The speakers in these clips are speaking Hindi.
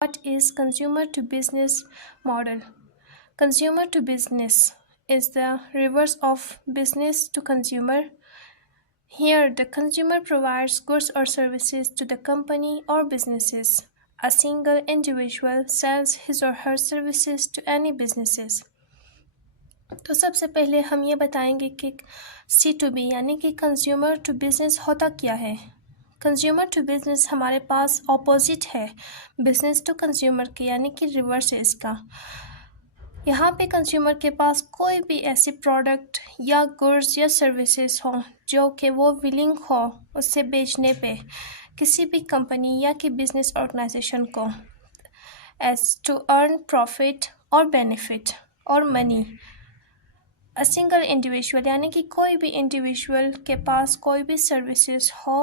What is consumer to business model? Consumer to business is the reverse of business to consumer. Here, the consumer provides goods or services to the company or businesses. A single individual sells his or her services to any businesses. तो सबसे पहले हम ये बताएंगे कि C2B यानी कि कंज्यूमर टू बिज़नेस होता क्या है। कंज्यूमर टू बिज़नेस हमारे पास ऑपोजिट है बिज़नेस टू कंज्यूमर के, यानी कि रिवर्स है इसका। यहाँ पे कंज्यूमर के पास कोई भी ऐसी प्रोडक्ट या गुड्स या सर्विसेज हो जो कि वो विलिंग हो उससे बेचने पे किसी भी कंपनी या कि बिजनेस ऑर्गेनाइजेशन को एज टू अर्न प्रॉफिट और बेनिफिट और मनी। अ सिंगल इंडिविजुअल यानी कि कोई भी इंडिविजुअल के पास कोई भी सर्विसेज हो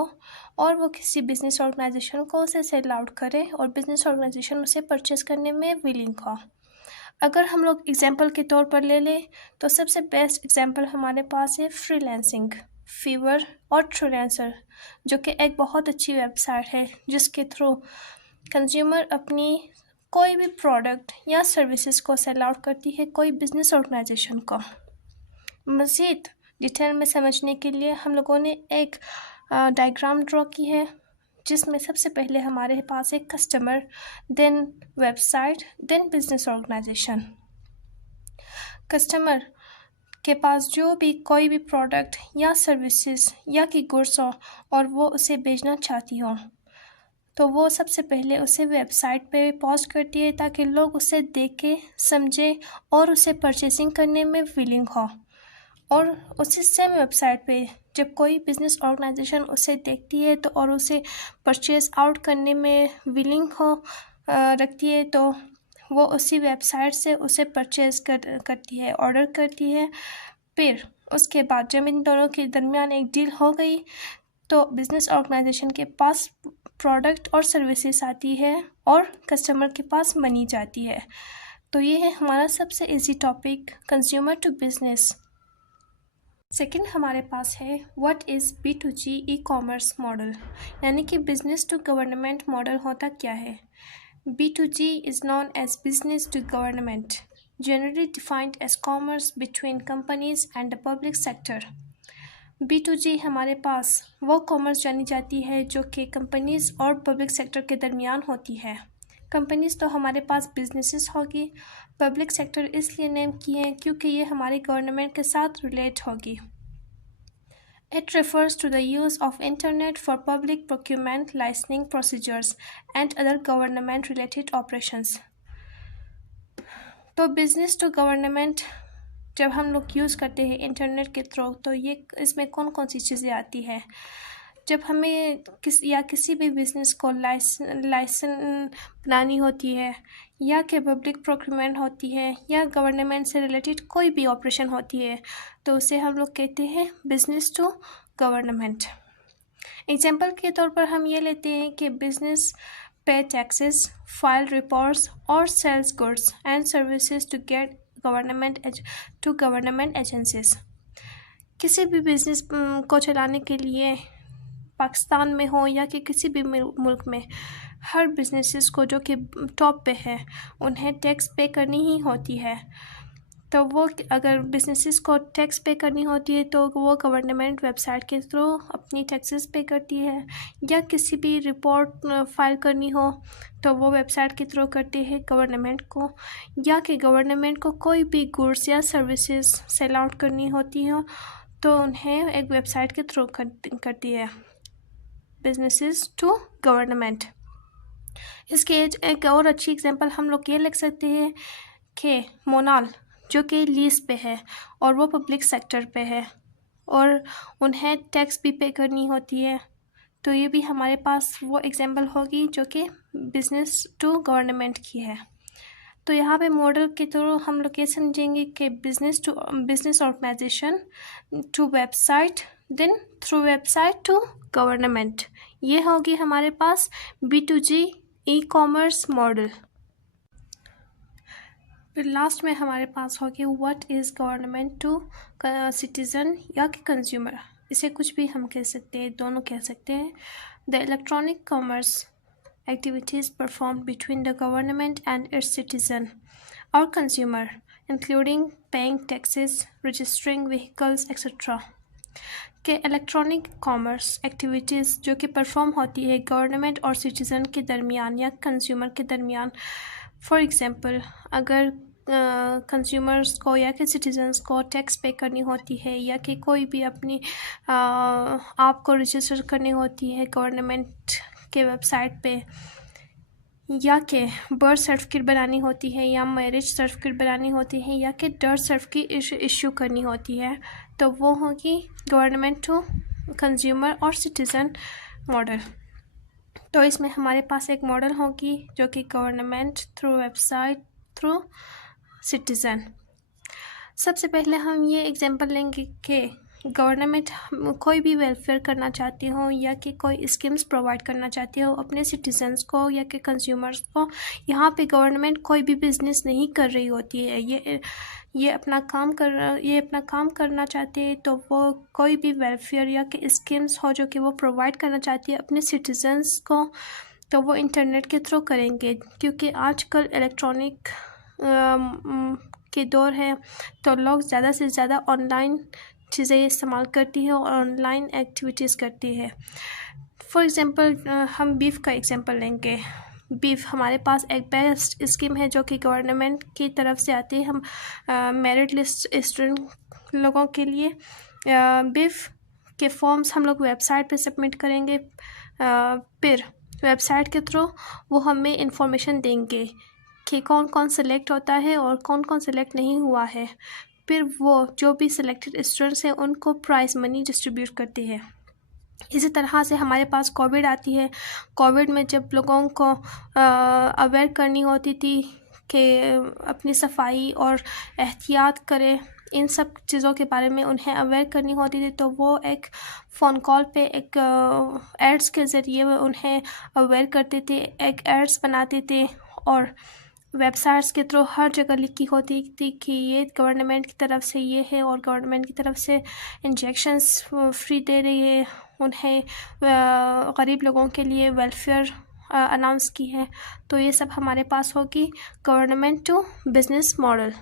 और वो किसी बिजनेस ऑर्गेनाइजेशन को उसे सेल आउट करे और बिजनेस ऑर्गेनाइजेशन उसे परचेस करने में विलिंग हो। अगर हम लोग एग्जांपल के तौर पर ले लें तो सबसे बेस्ट एग्जांपल हमारे पास है फ्रीलांसिंग, फीवर और ट्रूलेंसर, जो कि एक बहुत अच्छी वेबसाइट है जिसके थ्रू कंज्यूमर अपनी कोई भी प्रोडक्ट या सर्विसेज को सेल आउट करती है कोई बिजनेस ऑर्गेनाइजेशन को। मज़ीद डिटेल में समझने के लिए हम लोगों ने एक डायग्राम ड्रॉ की है जिसमें सबसे पहले हमारे पास एक customer, then website, then business organisation. Customer के पास जो भी कोई भी प्रोडक्ट या सर्विसेज या कि गुड्स हो और वो उसे बेचना चाहती हो तो वो सबसे पहले उसे वेबसाइट पे पोस्ट करती है ताकि लोग उसे देखे, समझे और उसे परचेसिंग करने में विलिंग हो। और उसी सेम वेबसाइट पे जब कोई बिजनेस ऑर्गेनाइजेशन उसे देखती है तो और उसे परचेज आउट करने में विलिंग हो रखती है तो वो उसी वेबसाइट से उसे परचेज करती है, ऑर्डर करती है। फिर उसके बाद जब इन दोनों के दरमियान एक डील हो गई तो बिजनेस ऑर्गेनाइजेशन के पास प्रोडक्ट और सर्विसेज आती है और कस्टमर के पास मनी जाती है। तो ये है हमारा सबसे easy topic consumer to business. Second हमारे पास है what is B2G e commerce model, यानी कि बिजनेस टू गवर्नमेंट मॉडल होता क्या है। B2G is known as business to government, generally defined as commerce between companies and the public sector। B2G हमारे पास वो कॉमर्स जानी जाती है जो कि कंपनीज और पब्लिक सेक्टर के दरमियान होती है। कंपनीज तो हमारे पास बिजनेसेस होगी, पब्लिक सेक्टर इसलिए नेम की है क्योंकि ये हमारी गवर्नमेंट के साथ रिलेट होगी। It refers to the use of internet for public procurement, licensing procedures and other government related operations। तो बिजनेस टू गवर्नमेंट जब हम लोग यूज़ करते हैं इंटरनेट के थ्रू तो ये इसमें कौन कौन सी चीज़ें आती है। जब हमें किसी भी बिज़नेस को लाइसेंस बनानी होती है या कि पब्लिक प्रोक्योरमेंट होती है या गवर्नमेंट से रिलेटेड कोई भी ऑपरेशन होती है तो उसे हम लोग कहते हैं बिज़नेस टू गवर्नमेंट। एग्जांपल के तौर पर हम ये लेते हैं कि बिज़नेस पे टैक्सेस, फाइल रिपोर्ट्स और sales goods and services to get government agencies. किसी भी बिज़नेस को चलाने के लिए पाकिस्तान में हो या कि किसी भी मुल्क में हर बिजनेसेस को जो कि टॉप पे है उन्हें टैक्स पे करनी ही होती है। तो वो अगर बिजनेसेस को टैक्स पे करनी होती है तो वो गवर्नमेंट वेबसाइट के थ्रू अपनी टैक्सेस पे करती है, या किसी भी रिपोर्ट फाइल करनी हो तो वो वेबसाइट के थ्रू करती है गवर्नमेंट को, या कि गवर्नमेंट को कोई भी गुड्स या सर्विसेज सेल आउट करनी होती हो तो उन्हें एक वेबसाइट के थ्रू करती है बिजनेसेस टू गवर्नमेंट। इसके एक और अच्छी एग्जांपल हम लोग ये लिख सकते हैं कि मोनाल जो कि लीज पे है और वो पब्लिक सेक्टर पे है और उन्हें टैक्स भी पे करनी होती है तो ये भी हमारे पास वो एग्जांपल होगी जो कि बिजनेस टू गवर्नमेंट की है। तो यहाँ पे मॉडल के थ्रू हम लोग ये समझेंगे कि business organisation to website, then through website to government, ये होगी हमारे पास B2G ई कॉमर्स मॉडल। फिर लास्ट में हमारे पास होगी what is government to citizen या कि कंज्यूमर। इसे कुछ भी हम कह सकते हैं, दोनों कह सकते हैं। The electronic commerce activities performed between the government and its citizen or consumer, including paying taxes, registering vehicles, etc. के इलेक्ट्रॉनिक कॉमर्स एक्टिविटीज़ जो कि परफॉर्म होती है गवर्नमेंट और सिटीज़न के दरमियान या कंज्यूमर के दरमियान। फॉर एग्ज़ाम्पल, अगर कंज्यूमर्स को या कि सिटीजन्स को टैक्स पे करनी होती है या कि कोई भी अपनी आपको रजिस्टर करनी होती है गवर्नमेंट के वेबसाइट पे, या कि बर्थ सर्टिफिकेट बनानी होती है या मैरिज सर्टिफिकेट बनानी होती है या कि डेथ सर्टिफिकेट इशू करनी होती है, तो वो होगी गवर्नमेंट टू कंज्यूमर और सिटीज़न मॉडल। तो इसमें हमारे पास एक मॉडल होगी जो कि government through website through citizen. सबसे पहले हम ये एग्जांपल लेंगे कि गवर्नमेंट कोई भी वेलफेयर करना चाहती हो या कि कोई स्कीम्स प्रोवाइड करना चाहती हो अपने सिटीजन्स को या कि कंज्यूमर्स को। यहाँ पे गवर्नमेंट कोई भी बिज़नेस नहीं कर रही होती है, ये अपना काम करना चाहती है, तो वो कोई भी वेलफेयर या कि स्कीम्स हो जो कि वो प्रोवाइड करना चाहती है अपने सिटीजन्स को, तो वो इंटरनेट के थ्रू करेंगे। क्योंकि आजकल इलेक्ट्रॉनिक के दौर है, तो लोग ज़्यादा से ज़्यादा ऑनलाइन चीज़ें इस्तेमाल करती है और ऑनलाइन एक्टिविटीज़ करती है। फॉर एग्ज़ाम्पल, हम बीफ का एग्ज़ाम्पल लेंगे। बीफ हमारे पास एक बेस्ट स्कीम है जो कि गवर्नमेंट की तरफ से आती है हम मेरिट लिस्ट स्टूडेंट लोगों के लिए। बीफ के फॉर्म्स हम लोग वेबसाइट पे सबमिट करेंगे, फिर वेबसाइट के थ्रू वो हमें इंफॉर्मेशन देंगे कि कौन कौन सेलेक्ट होता है और कौन कौन सेलेक्ट नहीं हुआ है। फिर वो जो भी सिलेक्टेड स्टूडेंट्स हैं उनको प्राइज़ मनी डिस्ट्रीब्यूट करती है। इसी तरह से हमारे पास कोविड आती है। कोविड में जब लोगों को अवेयर करनी होती थी कि अपनी सफाई और एहतियात करें, इन सब चीज़ों के बारे में उन्हें अवेयर करनी होती थी, तो वो एक फ़ोन कॉल पे एक एड्स के ज़रिए उन्हें अवेयर करते थे, एक एड्स बनाते थे और वेबसाइट्स के थ्रू हर जगह लिखी होती थी कि ये गवर्नमेंट की तरफ से ये है और गवर्नमेंट की तरफ से इंजेक्शंस फ्री दे रही है, उन्हें गरीब लोगों के लिए वेलफेयर अनाउंस की है। तो ये सब हमारे पास होगी गवर्नमेंट टू बिज़नेस मॉडल।